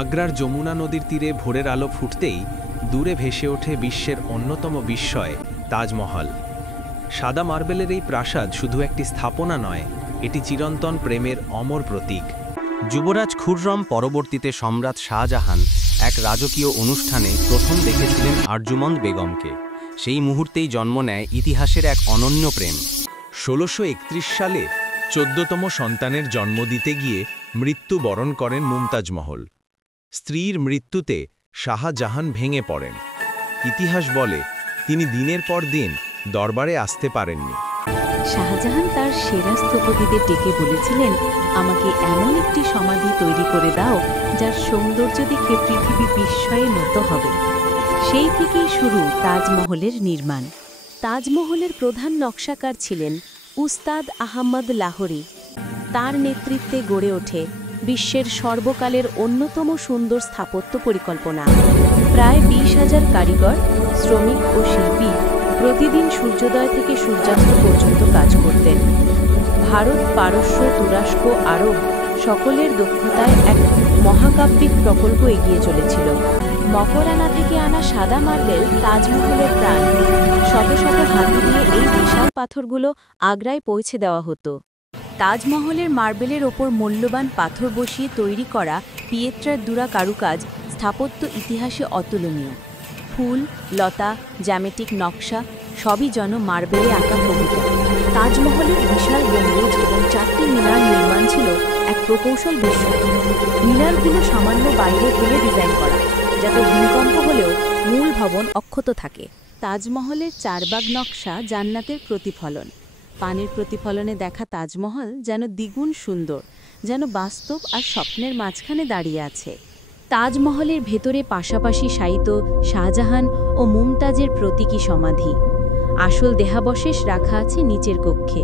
আগ্রার যমুনা নদীর তীরে ভোরের আলো ফুটতেই দূরে ভেসে ওঠে বিশ্বের অন্যতম বিস্ময় তাজমহল। সাদা মার্বেলের এই প্রাসাদ শুধু একটি স্থাপনা নয়, এটি চিরন্তন প্রেমের অমর প্রতীক। যুবরাজ খুররম পরবর্তীতে সম্রাট শাহজাহান এক রাজকীয় অনুষ্ঠানে প্রথম দেখেছিলেন আরজুমন্দ বেগমকে। সেই মুহূর্তেই জন্ম নেয় ইতিহাসের এক অনন্য প্রেম। ১৬৩১ সালে ১৪তম সন্তানের জন্ম দিতে গিয়ে মৃত্যুবরণ করেন মুমতাজ মহল। স্ত্রীর মৃত্যুতে শাহজাহান ভেঙে পড়েন। ইতিহাস বলে তিনি দিনের পর দিন দরবারে আসতে পারেননি। শাহজাহান তার সেরা স্থপতিদের ডেকে বলেছিলেন, আমাকে এমন একটি সমাধি তৈরি করে দাও যার সৌন্দর্য দেখে পৃথিবী বিস্ময়ে নত হবে। সেই থেকেই শুরু তাজমহলের নির্মাণ। তাজমহলের প্রধান নকশাকার ছিলেন উস্তাদ আহমদ লাহোরী। তার নেতৃত্বে গড়ে ওঠে বিশ্বের সর্বকালের অন্যতম সুন্দর স্থাপত্য পরিকল্পনা। প্রায় ২০,০০০ কারিগর, শ্রমিক ও শিল্পী প্রতিদিন সূর্যোদয় থেকে সূর্যাস্ত পর্যন্ত কাজ করতেন। ভারত, পারস্য, তুরস্ক, আরব সকলের দক্ষতায় এক মহাকাব্যিক প্রকল্প এগিয়ে চলেছিল। মকরানা থেকে আনা সাদা মার্বেল তাজমহলের প্রাণ। শত শত হাতি দিয়ে এই বিশাল পাথরগুলো আগ্রায় পৌঁছে দেওয়া হতো। তাজমহলের মার্বেলের ওপর মূল্যবান পাথর বসিয়ে তৈরি করা পিয়েত্রার দুরা কারুকাজ স্থাপত্য ইতিহাসে অতুলনীয়। ফুল, লতা, জ্যামিতিক নকশা সবই যেন মার্বেলে আঁকা কবিতা। তাজমহলের বিশাল গম্বুজ এবং ৪টি মিনার নির্মাণ ছিল এক প্রকৌশল বিষয়। মিনারগুলো সামান্য বাইরে খুলে ডিজাইন করা, যাতে ভূমিকম্প হলেও মূল ভবন অক্ষত থাকে। তাজমহলের চারবাগ নকশা জান্নাতের প্রতিফলন। পানির প্রতিফলনে দেখা তাজমহল যেন দ্বিগুণ সুন্দর, যেন বাস্তব আর স্বপ্নের মাঝখানে দাঁড়িয়ে আছে। তাজমহলের ভেতরে পাশাপাশি শায়িত শাহজাহান ও মুমতাজের প্রতীকী সমাধি। আসল দেহাবশেষ রাখা আছে নিচের কক্ষে।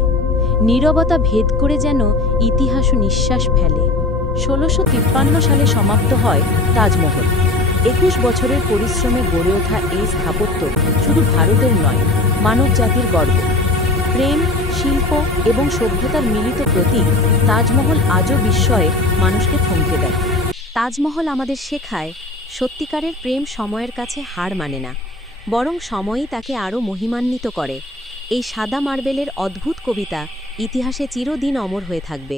নীরবতা ভেদ করে যেন ইতিহাস ও নিঃশ্বাস ফেলে। ১৬৫৩ সালে সমাপ্ত হয় তাজমহল। ২১ বছরের পরিশ্রমে গড়ে ওঠা এই স্থাপত্য শুধু ভারতের নয়, মানব জাতির গর্ব। প্রেম, শিল্প এবং সভ্যতার মিলিত প্রতীক তাজমহল আজও বিস্ময়ে মানুষকে থমকে দেয়। তাজমহল আমাদের শেখায়, সত্যিকারের প্রেম সময়ের কাছে হার মানে না, বরং সময়ই তাকে আরও মহিমান্বিত করে। এই সাদা মার্বেলের অদ্ভুত কবিতা ইতিহাসে চিরদিন অমর হয়ে থাকবে।